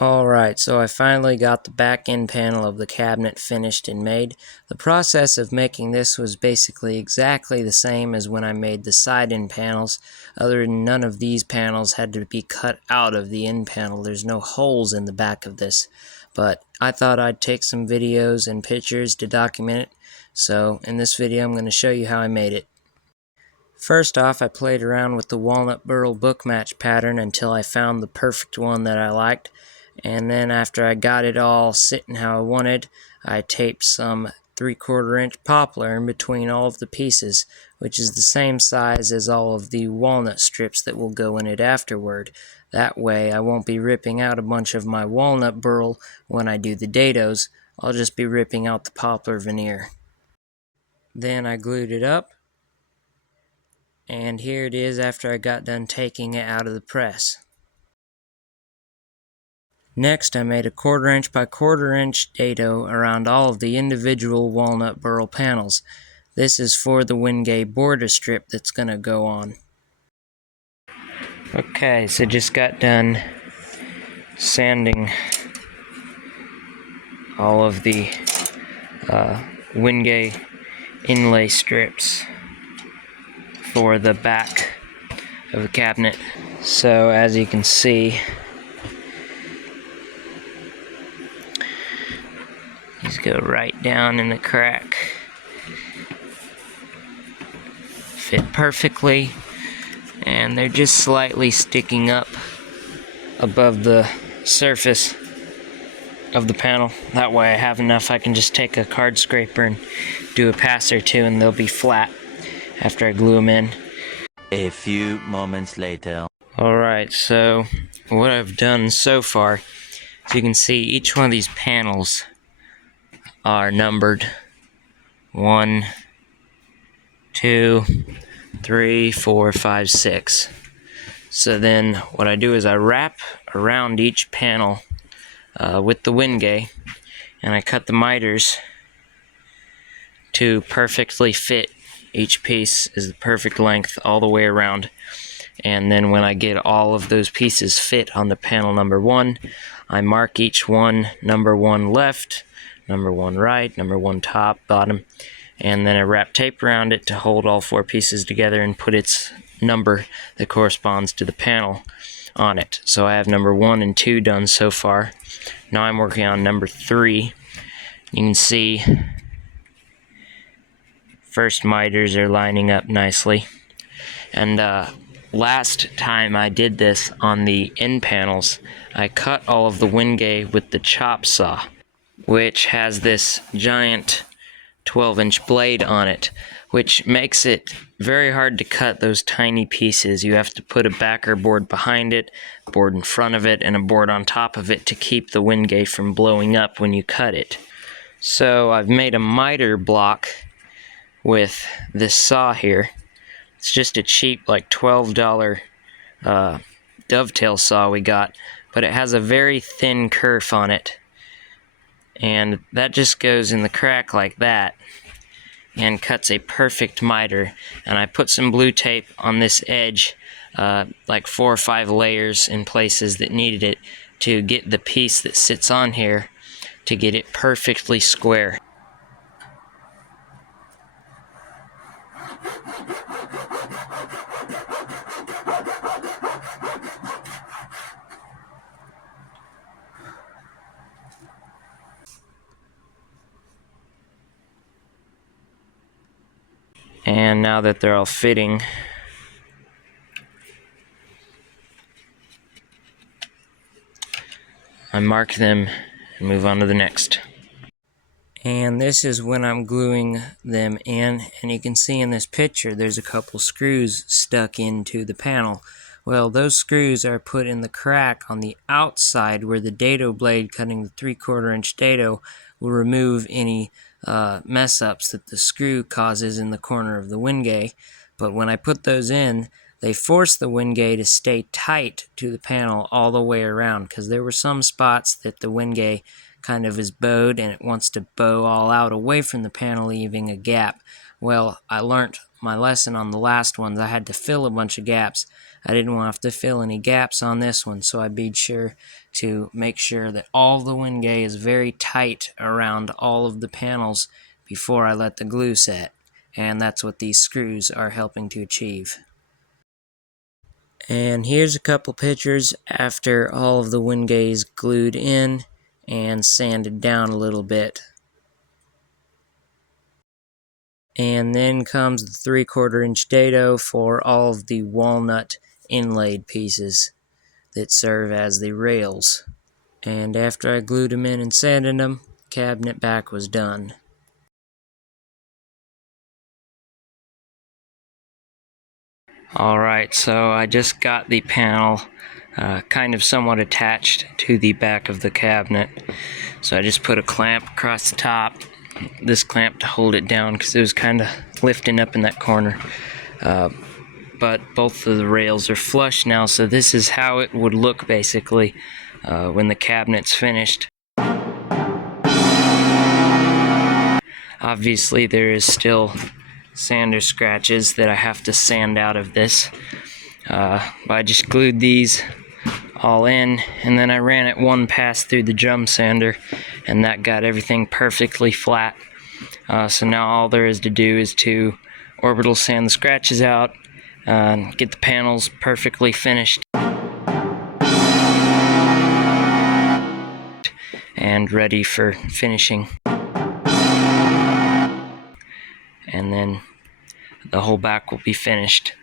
Alright, so I finally got the back end panel of the cabinet finished and made. The process of making this was basically exactly the same as when I made the side end panels, other than none of these panels had to be cut out of the end panel. There's no holes in the back of this. But I thought I'd take some videos and pictures to document it, so in this video I'm going to show you how I made it. First off, I played around with the walnut burl book match pattern until I found the perfect one that I liked. And then after I got it all sitting how I wanted, I taped some 3/4 inch poplar in between all of the pieces, which is the same size as all of the walnut strips that will go in it afterward. That way I won't be ripping out a bunch of my walnut burl when I do the dados. I'll just be ripping out the poplar veneer. Then I glued it up, and here it is after I got done taking it out of the press. Next, I made a 1/4 inch by 1/4 inch dado around all of the individual walnut burl panels. This is for the Wingate border strip that's going to go on. Okay, so just got done sanding all of the Wingate inlay strips for the back of the cabinet. So as you can see, these go right down in the crack. Fit perfectly, and they're just slightly sticking up above the surface of the panel. That way I have enough, I can just take a card scraper and do a pass or two and they'll be flat after I glue them in. A few moments later. Alright, so what I've done so far, as you can see, each one of these panels are numbered 1, 2, 3, 4, 5, 6. So then what I do is I wrap around each panel with the Wingate, and I cut the miters to perfectly fit. Each piece is the perfect length all the way around. And then when I get all of those pieces fit on the panel number 1, I mark each one number 1 left, number 1 right, number 1 top, bottom, and then I wrap tape around it to hold all 4 pieces together and put its number that corresponds to the panel on it. So I have number 1 and 2 done so far. Now I'm working on number 3. You can see first miters are lining up nicely. And last time I did this on the end panels, I cut all of the Wingate with the chop saw, which has this giant 12-inch blade on it, which makes it very hard to cut those tiny pieces. You have to put a backer board behind it, a board in front of it, and a board on top of it to keep the Wingate from blowing up when you cut it. So I've made a miter block with this saw here. It's just a cheap, like $12 dovetail saw we got, but it has a very thin kerf on it. And that just goes in the crack like that and cuts a perfect miter. And I put some blue tape on this edge, like 4 or 5 layers in places that needed it, to get the piece that sits on here to get it perfectly square. And now that they're all fitting, I mark them and move on to the next. And this is when I'm gluing them in, and you can see in this picture there's a couple screws stuck into the panel. Well, those screws are put in the crack on the outside where the dado blade cutting the 3/4 inch dado will remove any mess ups that the screw causes in the corner of the Wingate. But when I put those in, they force the Wingate to stay tight to the panel all the way around, because there were some spots that the Wingate kind of is bowed and it wants to bow all out away from the panel, leaving a gap. Well, I learned my lesson on the last ones. I had to fill a bunch of gaps. I didn't want to have to fill any gaps on this one, so I made sure to make sure that all the wingay is very tight around all of the panels before I let the glue set. And that's what these screws are helping to achieve. And here's a couple pictures after all of the wingay is glued in and sanded down a little bit. And then comes the 3/4 inch dado for all of the walnut inlaid pieces that serve as the rails. And after I glued them in and sanded them, the cabinet back was done. Alright, so I just got the panel kind of somewhat attached to the back of the cabinet. So I just put a clamp across the top, this clamp to hold it down because it was kind of lifting up in that corner. But both of the rails are flush now, so this is how it would look basically when the cabinet's finished. Obviously there is still sander scratches that I have to sand out of this, but I just glued these all in, and then I ran it one pass through the drum sander, and that got everything perfectly flat. So now all there is to do is to orbital sand the scratches out, get the panels perfectly finished and ready for finishing. And then the whole back will be finished.